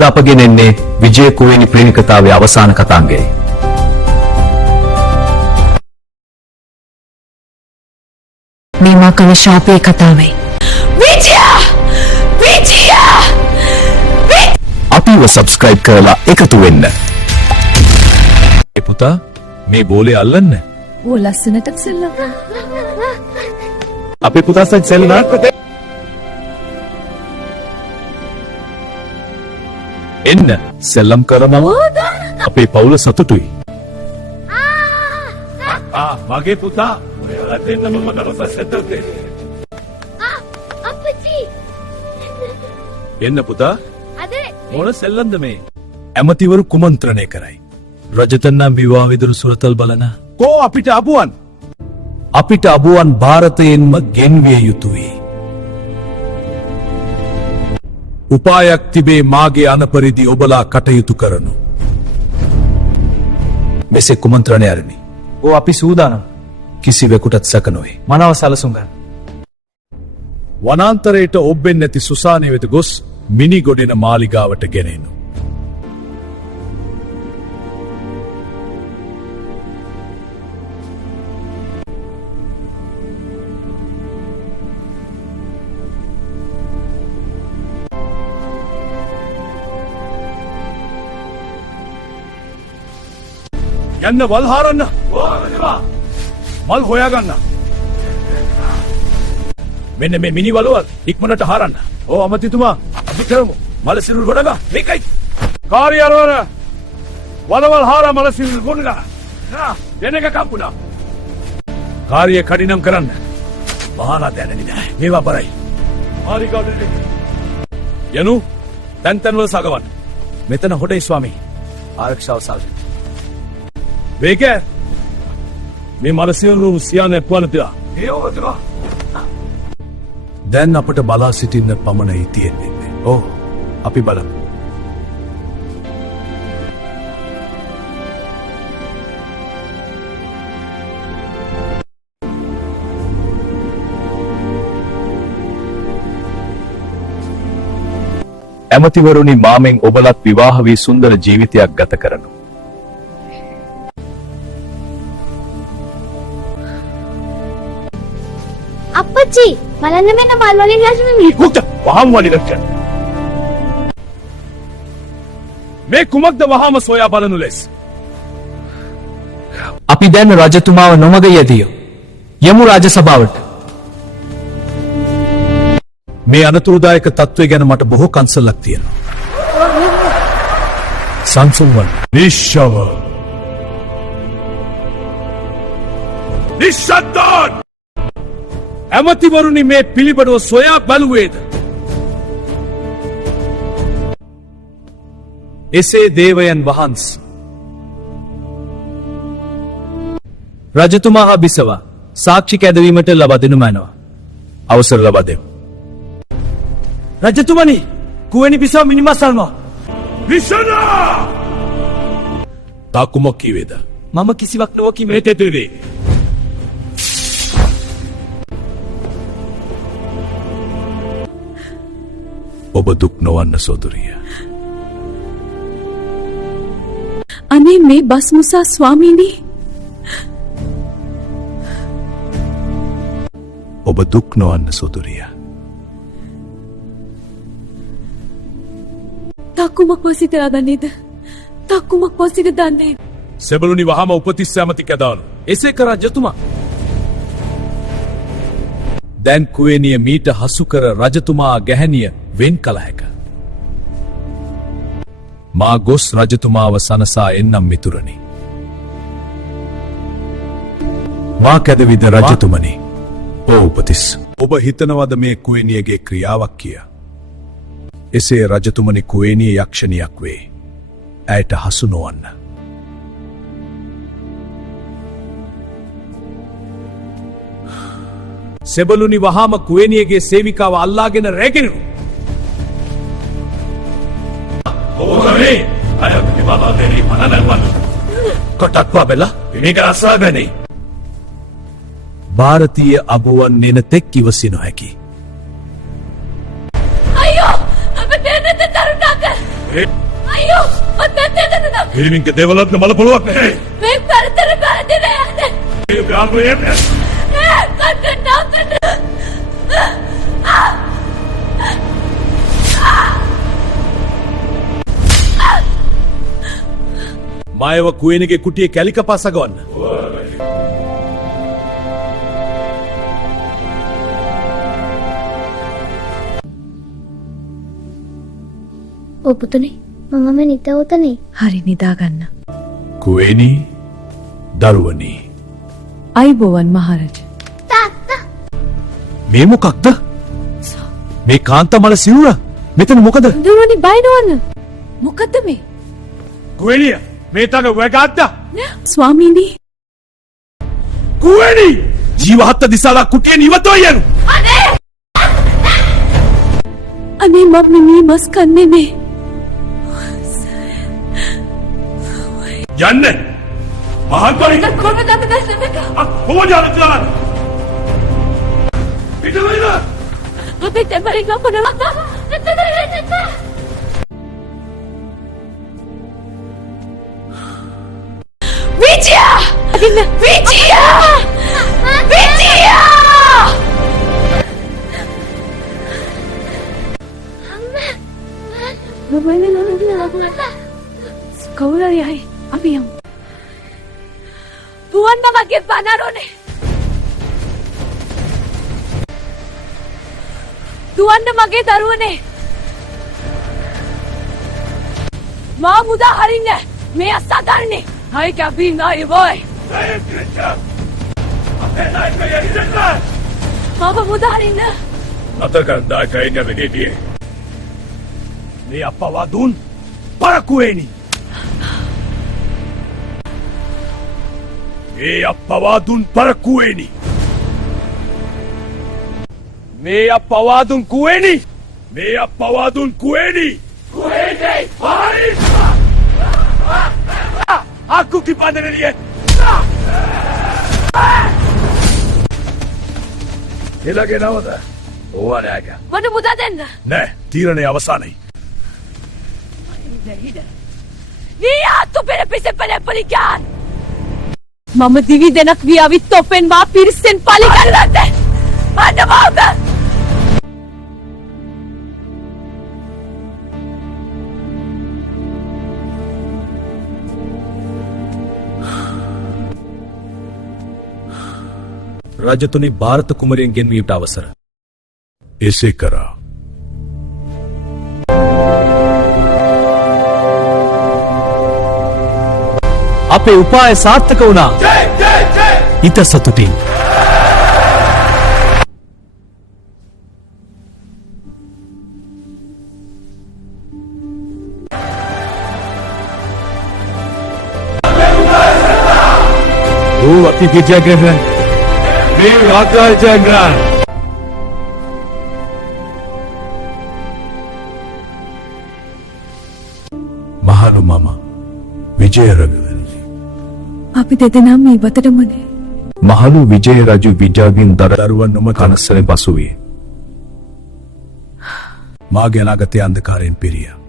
අද අපගෙන එන්නේ විජය කුවේණි ප්‍රේමිකතාවේ අවසාන කතාංගයයි. මේ මා කල ශාපේ කතාවයි. අපිව සබ්ස්ක්‍රයිබ් කරලා එකතු වෙන්න. පුතා මේ බෝලේ අල්ලන්න. ඕ ලස්සනට සෙල්ලම්. අපේ පුතා සත් සෙල්ලම්. එන්න සෙල්ලම් කරනවා. අපේ පවුල සතුටුයි. මගේ පුතා ඔයාලා දෙන්නම මට රසෙත් දෙන්න. අප්පච්චි එන්න පුතා. අද මොන සෙල්ලම්ද මේ? ඇමතිවරු කුමන්ත්‍රණය කරයි. රජතන්නම් විවාහ විදුරු සුරතල් බලන. කෝ අපිට අබුවන්. අපිට අබුවන් ಭಾರತයෙන්ම ගෙන්විය යුතුයි. උපායක් තිබේ මාගේ අනපරිදි ඔබලා කටයුතු කරනු. මෙසේ කුමන්ත්‍රණය අරනි. ඕ අපි සූදානම්. කිසිවෙකුටත් සැක නොවේ. මනව සැලසුම් ගන්න. වනාන්තරයට ඔබ්බෙන් නැති සුසානය වෙත ගොස් මිනි ගොඩෙන මාලිගාවට ගෙනෙනු. යන්න වල් හාරන්න. මල් හොයාගන්න. මෙන්න මේ මිනි වලවල් ඉක්මනට හාරන්න. ඕ අමතිතුමා අපි කරමු. මල සිරුර ගොඩගා. මේකයි. කාර්යාලවල වලවල් හාරා මල සිරුර ගොඩගා. දෙනක කපුණා. කාර්යය කඩිනම් කරන්න. බාලා දැනෙන්නේ නැහැ. මේවා බරයි. හරි ගාඩේ. යනු තැන් වල සගවන්න. මෙතන හොඩේ ස්වාමී. ආරක්ෂාව සාල්වි. වේග මේ මලසිරු සියන පොළතිලා ඒවතුවා දැන් අපට බලා සිටින්න පමණයි තියෙන්නේ. ඔව් අපි බලමු. ඇමතිවරුනි මාමෙන් ඔබලත් විවාහ වී සුන්දර ජීවිතයක් ගත කරනු. අප්පච්චි බලන්න මෙන්න මල් වලින් රැස්වෙන්නේ. කුක්ත වහම වලින් රැස්වෙන්න. මේ කුමක්ද වහම සොයා බලනු ලෙස? අපි දැන් රජතුමාව නොමග යදිය. යමු රාජ සභාවට. මේ අනතුරුදායක තත්ත්වය ගැන මට බොහෝ කන්සල්ලක් තියෙනවා. සංසුන් වන්න. නිශ්චව. නිශ්ශබ්දන්! ඇමතිවරුනි මේ පිළිබඳව සොයා බලුවේද? එසේ දේවයන් වහන්ස. රජතුමා හා බිසවා සාක්ෂි කැදවීමට ලබා දෙනු මැනව. අවසර ලබා දෙමු. රජතුමනි කුවේණි බිසව මිනිමසල්නවා. විසනා! තාකුමක් කීවේද? මම කිසිවක් නොවකි මේ මෙතෙතුවේ. ඔබ දුක් නොවන්න සොදුරිය. අනේ මේ බස්මුසා ස්වාමීනි. ඔබ දුක් නොවන්න සොදුරිය. තක්කුමක් වසිත දන්නේද? තක්කුමක් වසිත දන්නේ. සෙබළුනි වහම උපතිස්ස ඇමති කැදාලු. එසේ කර රජතුමා. දැන් කුවේණිය මීට හසු කර රජතුමා ගැහැණිය වෙන් කළ හැක. මා ගොස් රජතුමාව සනසා එන්නම් මිතුරනි. මා කැදවිද රජතුමනි. ඕ උපතිස්. ඔබ හිතනවද මේ කුවේණියගේ ක්‍රියාවක් කිය. එසේ රජතුමනි කුවේණිය යක්ෂණියක් වේ. ඇයට හසු නොවන්න. සෙබළුනි වහාම කුවේණියගේ සේවිකාව අල්ලාගෙන රැගෙනු. ඕගනේ අය පිබලා දෙවි මනනල්වන්. කොටක්වා බෙලා මේක අසාගනේ. ಭಾರತೀಯ අබුවන් නෙන තෙක් ඉවසිය නොහැකි. අයියෝ! අපේ දෙන්නට තරුණාක! අයියෝ මට දෙන්න පිරිමින්ගේ දේවලත් මල පොලොවක් නෙමෙයි. මේ පරතර කරදින යන්නේ ඒ ගාල්වේ එන්නේ. නෑ කන්න නවත්තන්න මායව කුවේනගේ කුටියේ කැලි කපා සගවන්න. ඔව් පුතුනේ මම නිත උතනේ. හරි නිදාගන්න කුවේනි දරුවනි. අයිබෝවන් මහරජ තාත්තා මේ මොකක්ද? මේ කාන්තාමල සිරුර. මෙතන මොකද? දුරනි බයිනවන්න මොකද්ද මේ කුවේනිය මේ තක වැගත්තා. ස්වාමීනි කුවේනි ජීවහත්ත දිසාලා කුටියෙන් ඉවතෝ යනු. අනේ මම මේ මස් කන්නේ නේ යන්න. මහත්මනි කොහොමද දැස්සෙන්නක කොහොමද යන්න? පිටවෙන්න. අපි දෙමරින් ගමනවා විජයා විජයා විජයා කවුරුරි අපි යමු පුවන්න මගේ බනරෝනේ දුවන්න මගේ දරුවනේ මා මුදා හරින්න මේ අස්සා ගන්නේ හයි කැපී නයි බොයි මාව මුදා හරින්න අතර කරන්දා කයින්න වෙගෙටියේ. මේ අප්පා දුන් para කුවේනි. මේ අප්පා දුන් para කුවේනි. මේ අප්පා දුන් කුවේනි. මේ අප්පා දුන් කුවේනි. කුවේනි hari. Aku kipada dia. එලගේ නවද? ඕවා නෑක. මට මුදා දෙන්න නෑ තීරණය අවසානයි. Niatu pinipisi pinipalikan! Mama divi denak viavi topen ma pirisen palikan natin! Ano mo ba? රජතුනි Bharat කුමරියෙන් ගෙන්වීමට අවසර. එසේ කරා. අපේ උපාය සාර්ථක වුණා. හිත සතුටින්. අපි විජයග්‍රහණ. මේ ආකාශයන්. මහානු මම විජය රජුනි. අපි දෙදෙනා මේ වතටමනේ. මහලු විජය රජු විජාගෙන් දරුවන් නොම කනස්සලේ පසුවේ. මාගේ අනාගතය අන්ධකාරයෙන් පිරියා.